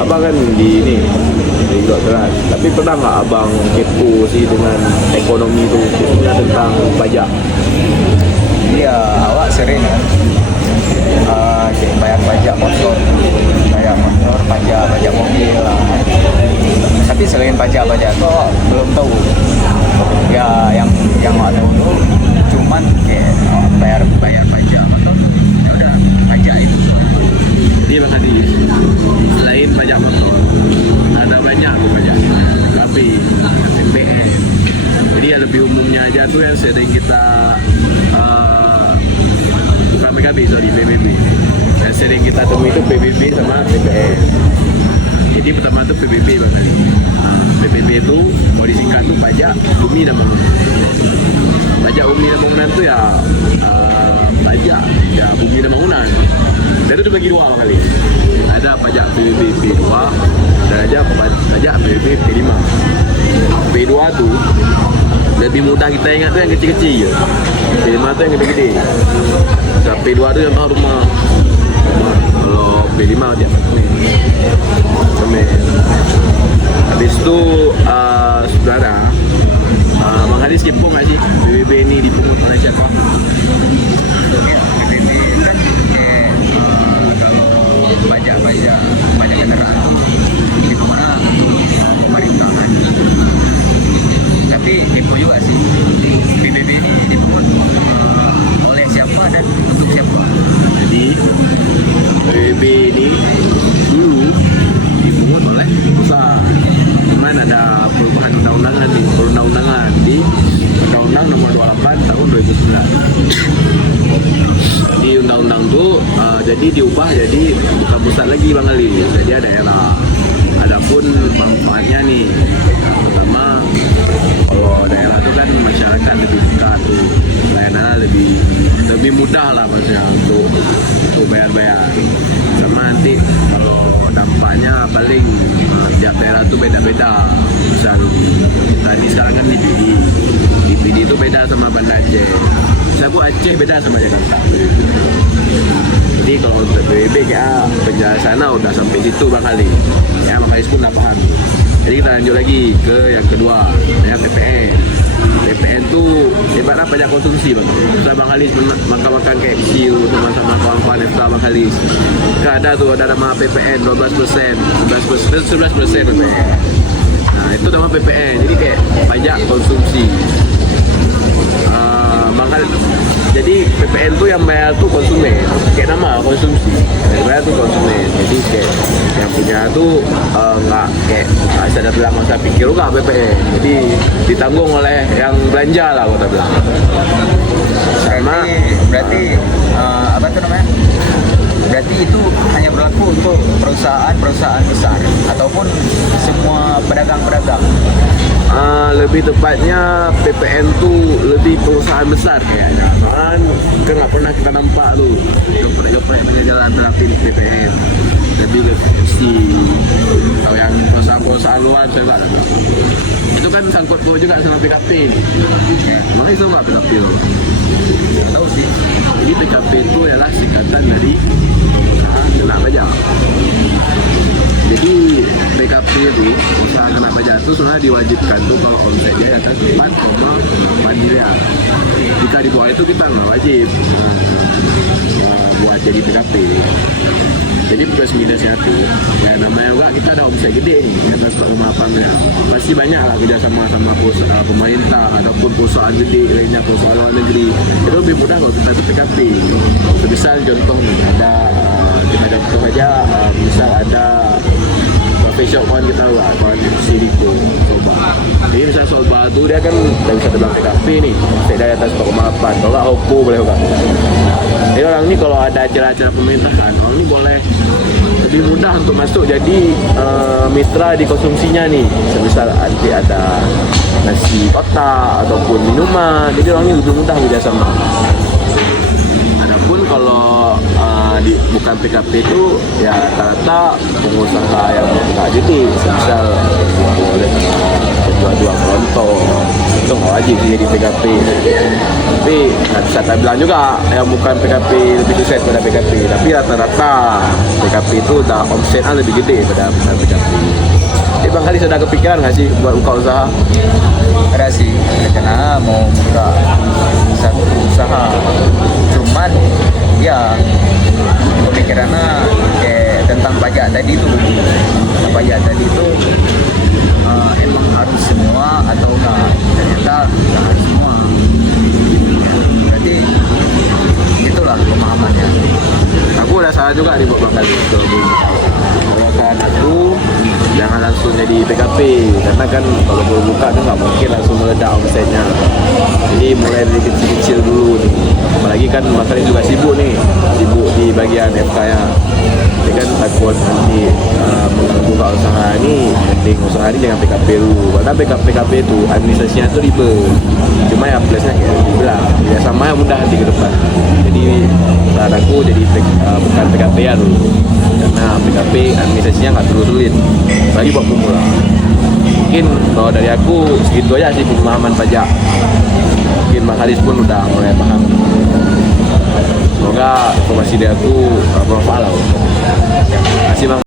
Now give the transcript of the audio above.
Abang kan di kedokteran. Tapi pernah nggak abang kepo sih dengan ekonomi itu, khususnya tentang pajak? Iya, awak sering kan kayak bayar pajak motor, pajak mobil lah. Tapi selain pajak itu awak belum tahu. Ya yang awak tahu tuh cuman kayak bayar pajak motor, ya udah pajak itu. Iya Mas Adi, selain pajak motor, ada banyak tuh pajak, tapi PPN. Jadi yang lebih umumnya aja tuh yang sering kita bukan PKB, sorry, PBB. Yang sering kita temui itu PBB sama PPN. Jadi pertama tuh PBB Bang Ali. PBB itu mau disingkat tuh pajak bumi dan bangunan. Pajak bumi dan bangunan tuh ya pajak ya bumi dan bangunan. Dan itu dibagi dua kali. Ada pajak PBB P2 dan ada pajak PBB P5. P2 tuh lebih mudah kita ingat tuh yang kecil-kecil je. P5 tuh yang gede-gede. Dan P2 tuh yang rumah. Kalau P5 dia semen. Habis itu saudara Bang Haris kepo nggak sih PBB ini dipungut oleh siapa? PBB kan kalau pajak kendaraan di mana pemerintah kan. Tapi info juga sih PBB ini dipungut oleh siapa dan untuk siapa. Jadi PBB ini dulu dipungut oleh usaha. Cuman ada perubahan undang-undangan di Undang-Undang Nomor 28 tahun 2009. Di undang-undang itu jadi diubah jadi bukan pusat lagi Bang Ali, jadi ada daerah. Adapun manfaatnya nih, pertama kalau daerah itu kan masyarakat lebih dekat tuh, layanannya lebih mudah lah maksudnya untuk bayar-bayar. Sama nanti kalau dampaknya paling tiap daerah itu beda-beda. Misal kita ini sekarang kan di PD itu beda sama Banda Aceh. Sabu Aceh beda sama Jakarta. Jadi kalau untuk PBB kayak penjelasannya udah sampai situ Bang Ali. Ya Bang Ali pun udah paham. Jadi kita lanjut lagi ke yang kedua, yang PPN. PPN tuh hebatnya pajak konsumsi Bang. Bisa Bang Halis makan-makan KFC sama kawan-kawan FK Bang Halis. Ada tuh ada nama PPN 12%, 11% PPN. Nah itu nama PPN. Jadi kayak pajak konsumsi. Jadi PPN tuh yang bayar tuh konsumen, kayak nama konsumsi, yang bayar tuh konsumen. Jadi kayak yang punya tuh nggak kayak saya bilang masa pikir nggak PPN. Jadi ditanggung oleh yang belanja lah kata bilang. Sama berarti apa tuh namanya? Berarti itu hanya berlaku untuk perusahaan besar ataupun semua pedagang-pedagang. Lebih tepatnya PPN tuh lebih perusahaan besar kayaknya. Kan nggak pernah kita nampak tuh joprek banyak jalan terapin PPN. Lebih ke KFC. Kalau yang perusahaan luar saya nggak tahu. Itu kan sangkut kau juga sama PKP. Makanya itu nggak PKP loh. Tahu sih. Jadi PKP itu adalah singkatan dari pengusaha kena pajak. Jadi PKP itu usaha kena pajak itu sebenarnya diwajibkan tuh kalau omsetnya atas 4,4 miliar. Jika di bawah itu kita nggak wajib buat jadi PKP. Jadi plus minusnya tuh ya namanya juga kita ada omset gede nih atas 4,4 miliar. Pasti banyak lah kerjasama sama pemerintah ataupun perusahaan gede lainnya, perusahaan luar negeri. Itu lebih mudah kalau kita itu PKP. Misal contoh nih ada kita contoh aja misal ada coffee shop kan kita buat kawan Siriko Soba. Jadi misal Soba tuh dia kan udah bisa terbang PKP nih, omset dari atas 4,8. Kalau nggak Oppo boleh juga. Jadi orang ini kalau ada acara-acara pemerintahan, orang ini boleh lebih mudah untuk masuk jadi mitra di konsumsinya nih. Semisal nanti ada nasi kotak ataupun minuman, jadi orang ini lebih mudah bekerjasama. Adapun kalau bukan PKP itu ya rata-rata pengusaha yang nggak gitu, semisal boleh jual kelontong itu nggak wajib sih jadi PKP. Tapi nggak bisa kita bilang juga yang bukan PKP lebih sukses pada PKP. Tapi rata-rata PKP itu udah omsetnya lebih gede pada PKP. Bang Kali sudah kepikiran nggak sih buat buka usaha? Ada sih, rencana mau buka satu usaha. Cuman ya kepikirannya kayak tentang pajak tadi itu. Pajak tadi itu emang harus semua atau enggak? Ternyata nggak harus semua. Ya, berarti itulah pemahamannya. Aku udah salah juga nih buat Bang Kali. Kan aku jangan langsung jadi PKP karena kan kalau baru buka tuh nggak mungkin langsung meledak omsetnya. Jadi mulai dari kecil-kecil dulu nih. Apalagi kan Bang Kali juga sibuk nih, sibuk di bagian FK ya. Jadi kan takut nanti buka usaha ini, mending usaha ini jangan PKP dulu. Karena PKP itu administrasinya tuh ribet. Cuma ya plusnya kayak dibilang, ya sama yang mudah nanti ke depan. Jadi saran aku jadi bukan PKP ya dulu. Karena PKP administrasinya nggak terlalu sulit, lagi buat pemula. Mungkin kalau dari aku segitu aja sih pemahaman pajak. Mungkin Bang Haris pun udah mulai paham. Semoga informasi dari aku bermanfaat lah.